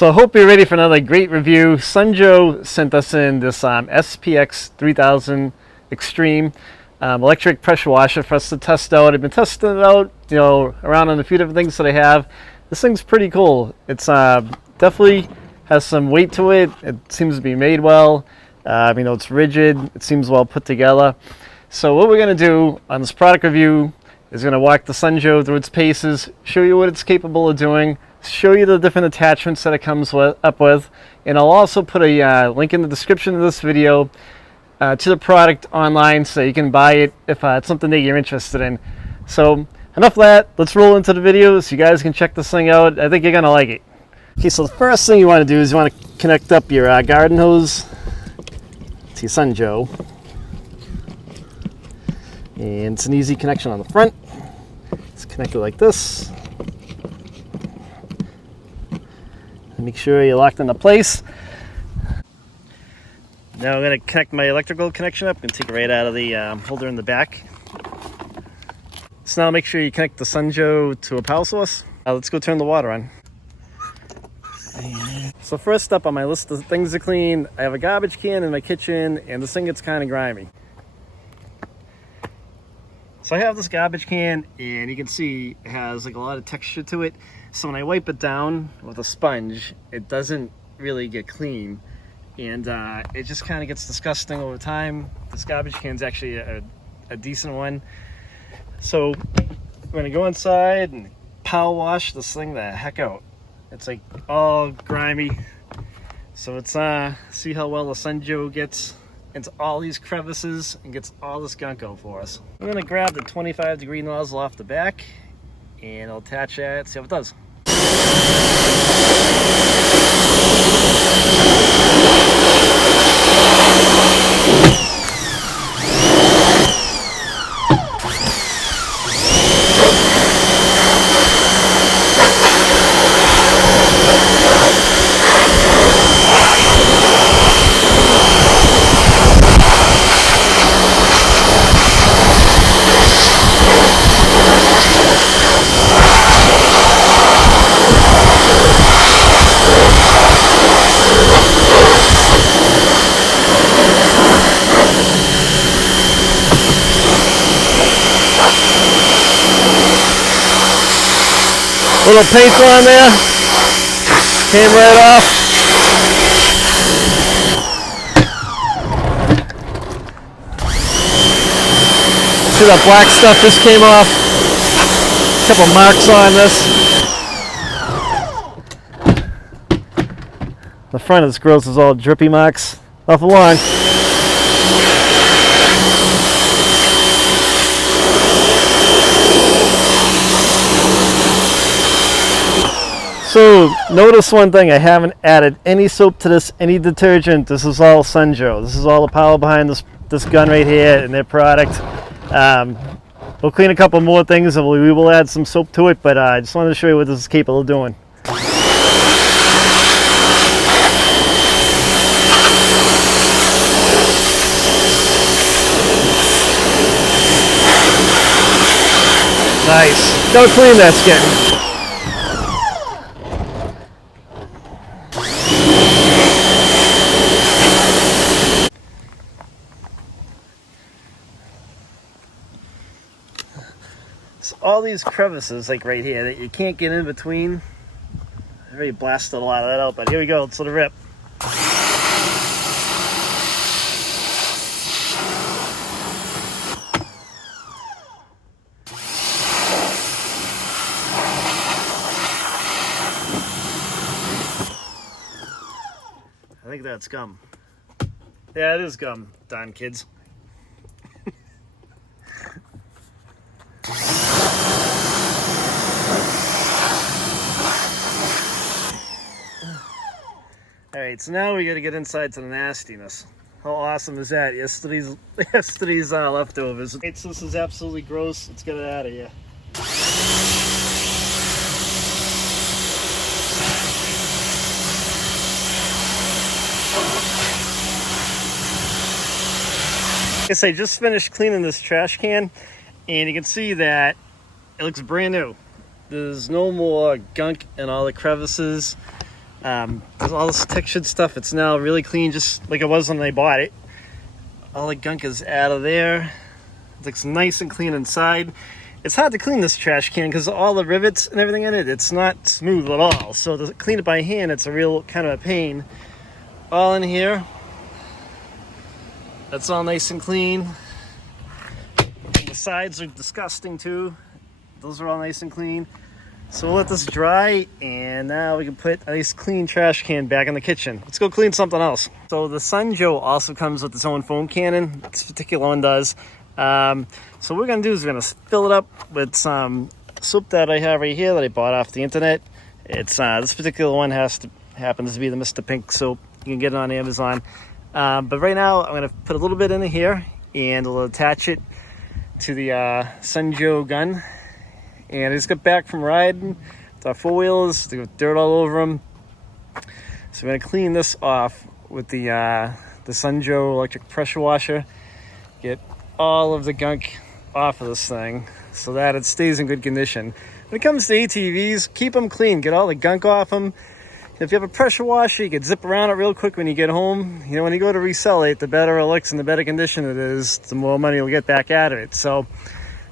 So I hope you're ready for another great review. SunJoe sent us in this SPX3000 Xtream electric pressure washer for us to test out. I've been testing it out, around on a few different things that I have. This thing's pretty cool. It's definitely has some weight to it. It seems to be made well. It's rigid. It seems well put together. So what we're going to do on this product review is going to walk the SunJoe through its paces, show you what it's capable of doing, show you the different attachments that it comes up with, and I'll also put a link in the description of this video to the product online so you can buy it if it's something that you're interested in. So enough of that, let's roll into the video so you guys can check this thing out. I think you're going to like it. Okay, so the first thing you want to do is you want to connect up your garden hose to your SunJoe. And it's an easy connection on the front. It's connected like this. Make sure you're locked into place. Now I'm going to connect my electrical connection up. I'm going to take it right out of the holder in the back. So now make sure you connect the SunJoe to a power source. Let's go turn the water on. So first up on my list of things to clean, I have a garbage can in my kitchen, and this thing gets kind of grimy. So I have this garbage can, and you can see it has like a lot of texture to it. So when I wipe it down with a sponge, it doesn't really get clean, and it just kind of gets disgusting over time. This garbage can is actually a decent one. So I'm gonna go inside and power wash this thing the heck out. It's like all grimy. So it's see how well the SunJoe gets into all these crevices and gets all this gunk out for us. I'm gonna grab the 25-degree nozzle off the back and I'll attach that, see how it does. Little paint on there, came right off. See that black stuff just came off. A couple marks on this. The front of this grills is all drippy marks off along. So notice one thing, I haven't added any soap to this, any detergent. This is all SunJoe. This is all the power behind this gun right here and their product. We'll clean a couple more things and we will add some soap to it, but I just wanted to show you what this is capable of doing. Nice. Go clean that skin. So all these crevices, like right here, that you can't get in between, I already blasted a lot of that out, but here we go, let's let it rip. I think that's gum. Yeah, it is gum, darn kids. Alright, so now we got to get inside to the nastiness. How awesome is that? Yesterday's leftovers. Right, so this is absolutely gross. Let's get it out of here. I guess I just finished cleaning this trash can, and you can see that it looks brand new. There's no more gunk in all the crevices. There's all this textured stuff. It's now really clean, just like it was when I bought it. All the gunk is out of there. It looks nice and clean inside. It's hard to clean this trash can because all the rivets and everything in it, it's not smooth at all. So to clean it by hand, it's a real kind of a pain. All in here. That's all nice and clean. And the sides are disgusting too. Those are all nice and clean. So we'll let this dry, and now we can put a nice clean trash can back in the kitchen. Let's go clean something else. So the SunJoe also comes with its own foam cannon. This particular one does. So what we're gonna do is we're gonna fill it up with some soap that I have right here that I bought off the internet. It's this particular one happens to be the Mr. Pink soap. You can get it on Amazon. But right now I'm gonna put a little bit in here, and we'll attach it to the SunJoe gun. And I just got back from riding with our four wheels. They got dirt all over them. So we're gonna clean this off with the SunJoe electric pressure washer. Get all of the gunk off of this thing so that it stays in good condition. When it comes to ATVs, keep them clean. Get all the gunk off them. If you have a pressure washer, you can zip around it real quick when you get home. You know, when you go to resell it, the better it looks and the better condition it is, the more money you'll get back out of it. So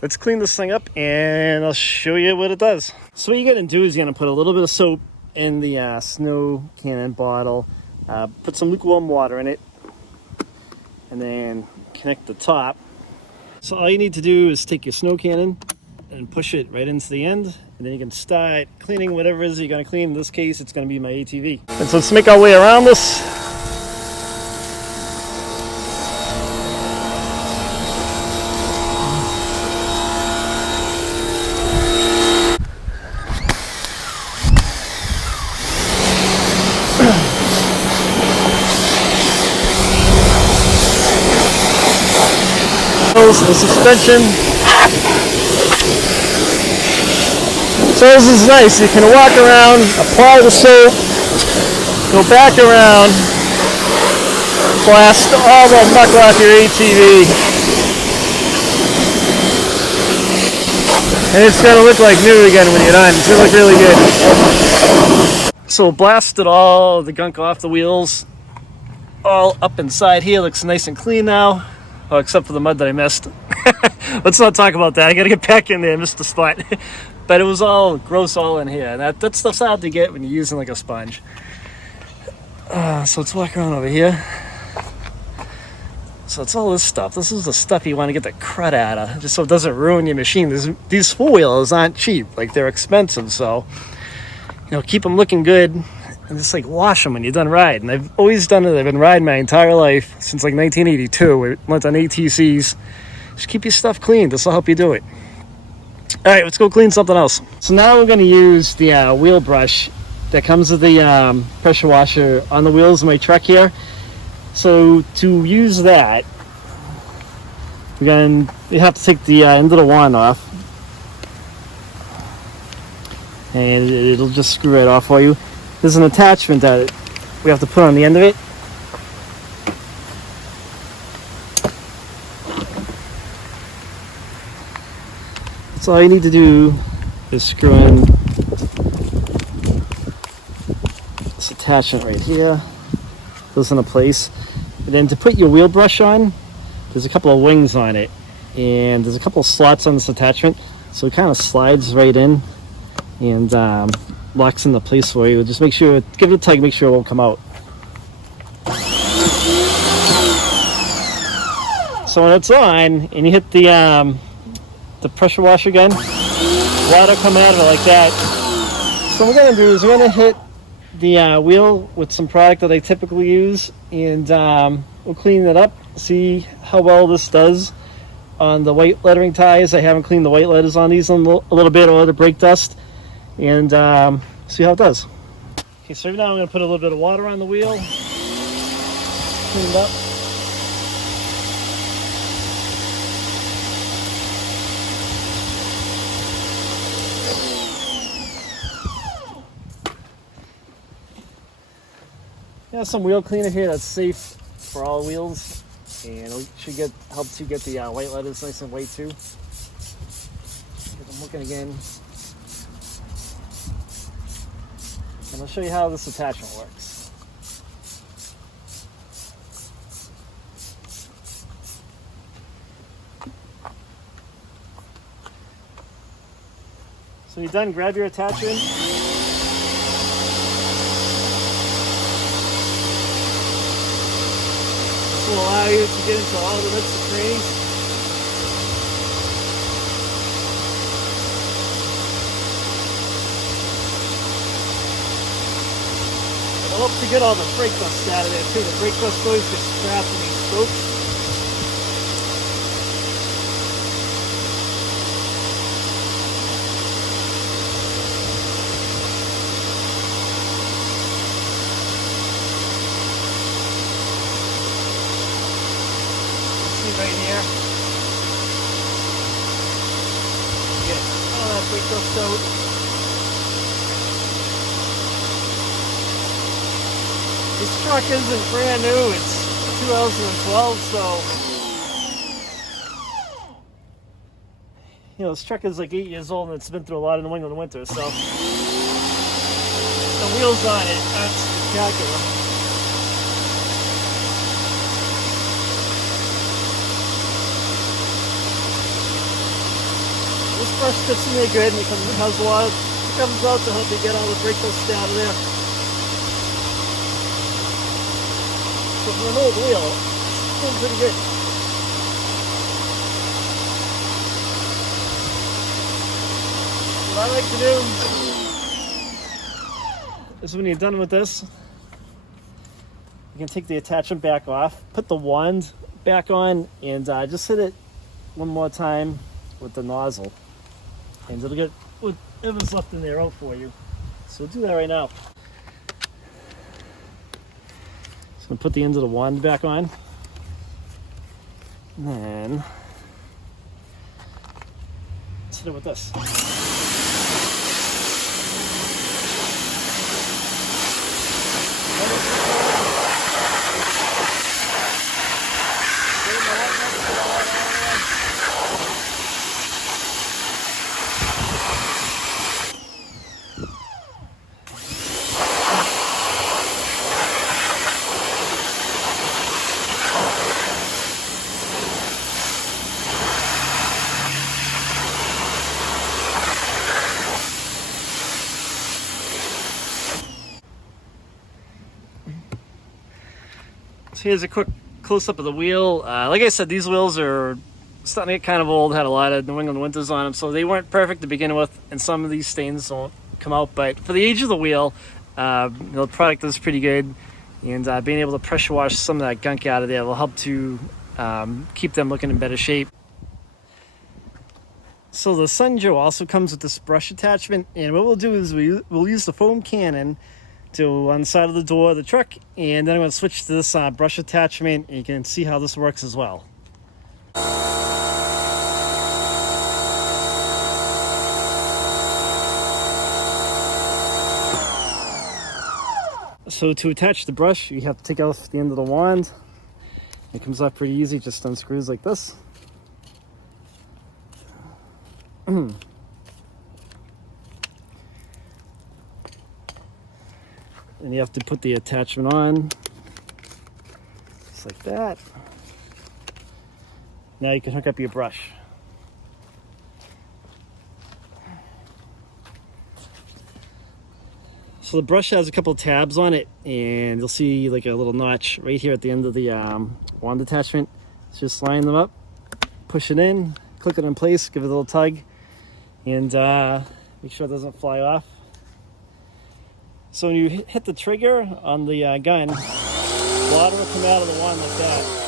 let's clean this thing up and I'll show you what it does. So what you're gonna do is you're gonna put a little bit of soap in the snow cannon bottle, put some lukewarm water in it, and then connect the top. So all you need to do is take your snow cannon and push it right into the end, and then you can start cleaning whatever it is you're gonna clean. In this case, it's gonna be my ATV. And so let's make our way around this. The suspension. So this is nice. You can walk around, apply the soap, go back around, blast all the muck off your ATV, and it's going to look like new again when you're done. It's going to look really good. So blasted all the gunk off the wheels, all up inside here. Looks nice and clean now. Oh, except for the mud that I missed. Let's not talk about that. I gotta get back in there. I missed the spot. But it was all gross all in here. And that stuff's hard to get when you're using like a sponge. So let's walk around over here. So it's all this stuff. This is the stuff you want to get the crud out of, just so it doesn't ruin your machine. These four-wheelers aren't cheap. Like, they're expensive. So, you know, keep them looking good. And just like wash them when you're done riding. I've always done it. I've been riding my entire life since like 1982. We went on ATCs. Just keep your stuff clean. This will help you do it. All right, let's go clean something else. So now we're going to use the wheel brush that comes with the pressure washer on the wheels of my truck here. So to use that, you have to take the end of the wand off, and it'll just screw right off for you. There's an attachment that we have to put on the end of it. So all you need to do is screw in this attachment right here. Goes into place. And then to put your wheel brush on, there's a couple of wings on it. And there's a couple of slots on this attachment. So it kind of slides right in and locks into place for you. Just make sure, give it a tug, make sure it won't come out. So when it's on and you hit the pressure washer again, water coming out of it like that. So what we're gonna do is we're gonna hit the wheel with some product that I typically use, and we'll clean it up, see how well this does on the white lettering tires. I haven't cleaned the white letters on these a little bit, or the brake dust, and see how it does. Okay, so now I'm going to put a little bit of water on the wheel, clean it up. Got some wheel cleaner here that's safe for all wheels, and it should help you get the white letters nice and white too. Get them looking again. And I'll show you how this attachment works. So when you're done, grab your attachment. This will allow you to get into all the nooks and crannies. It'll help to get all the brake dust out of there too. The brake dust always gets trapped in these spokes. See right here. Get all that brake dust out. This truck isn't brand new, it's 2012, so, you know, this truck is like 8 years old and it's been through a lot in the New England winter, so the wheels on it aren't spectacular. This brush fits in there good and it has a lot, it comes out to help you get all the brake dust out of there. So for an old wheel, it's doing pretty good. What I like to do is when you're done with this, you can take the attachment back off, put the wand back on, and just hit it one more time with the nozzle. And it'll get whatever's left in there out for you. So do that right now. So I'm going to put the end of the wand back on. And then let's hit it with this. So here's a quick close-up of the wheel. Like I said, these wheels are starting to get kind of old, had a lot of New England winters on them, so they weren't perfect to begin with, and some of these stains won't come out. But for the age of the wheel, the product is pretty good, and being able to pressure wash some of that gunk out of there will help to keep them looking in better shape. So the SunJoe also comes with this brush attachment, and what we'll do is we'll use the foam cannon to on the side of the door of the truck, and then I'm going to switch to this brush attachment, and you can see how this works as well. So to attach the brush, you have to take off the end of the wand. It comes off pretty easy, just unscrews like this. And you have to put the attachment on, just like that. Now you can hook up your brush. So the brush has a couple of tabs on it, and you'll see like a little notch right here at the end of the wand attachment. So just line them up, push it in, click it in place, give it a little tug, and make sure it doesn't fly off. So when you hit the trigger on the gun, water will come out of the wand like that.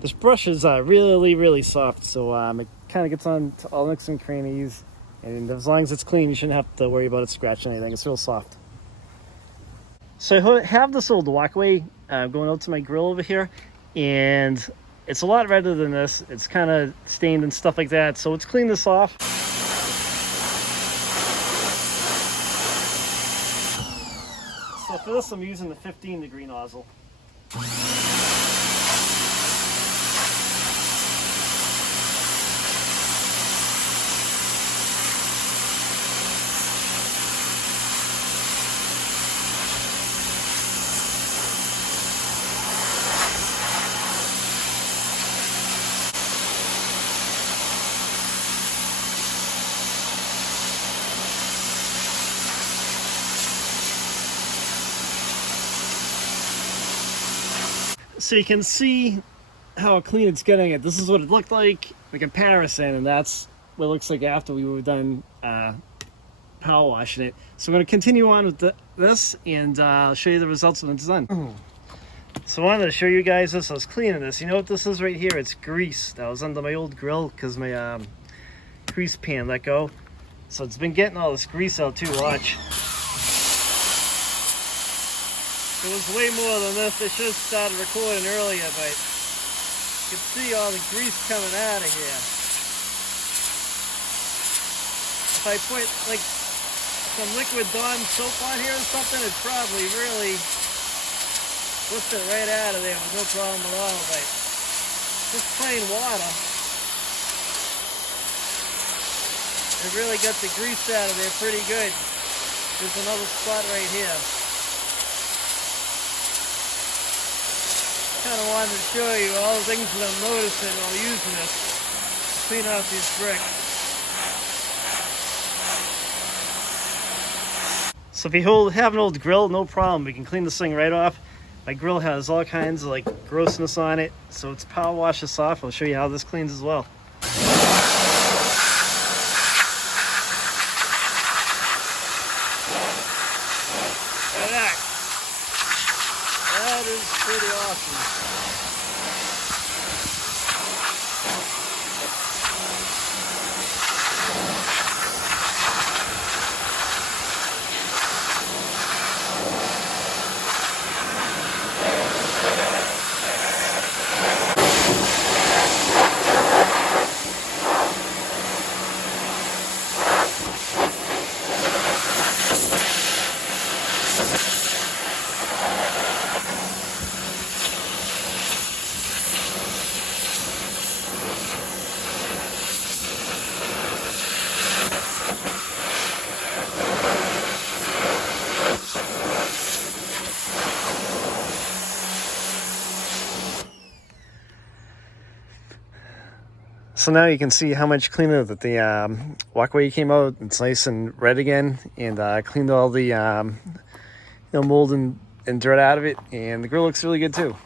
This brush is really soft, so it kind of gets on to all nooks and crannies, and as long as it's clean, you shouldn't have to worry about it scratching anything. It's real soft. So I have this old walkway going out to my grill over here, and it's a lot redder than this. It's kind of stained and stuff like that, so let's clean this off. So for this, I'm using the 15-degree nozzle. So you can see how clean it's getting it. This is what it looked like in comparison, and that's what it looks like after we were done power washing it. So we're going to continue on with this, and I'll show you the results when it's done. So I wanted to show you guys this. I was cleaning this. You know what this is right here? It's grease that was under my old grill because my grease pan let go. So it's been getting all this grease out too. Watch. It was way more than this. I should have started recording earlier, but you can see all the grease coming out of here. If I put like some liquid Dawn soap on here or something, it'd probably really lift it right out of there with no problem at all, but just plain water, it really got the grease out of there pretty good. There's another spot right here. Kind of wanted to show you all the things that I'm noticing while using this to clean out these bricks. So if you have an old grill, no problem. We can clean this thing right off. My grill has all kinds of like grossness on it, so it's power wash this off. I'll show you how this cleans as well. Look at that. That is pretty awesome. So now you can see how much cleaner that the walkway came out. It's nice and red again, and cleaned all the mold and dirt out of it, and the grill looks really good too.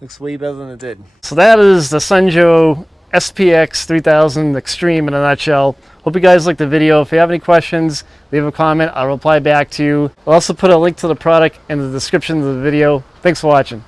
Looks way better than it did. So that is the SunJoe SPX3000 Xtream in a nutshell. Hope you guys liked the video. If you have any questions, leave a comment. I'll reply back to you. I'll also put a link to the product in the description of the video. Thanks for watching.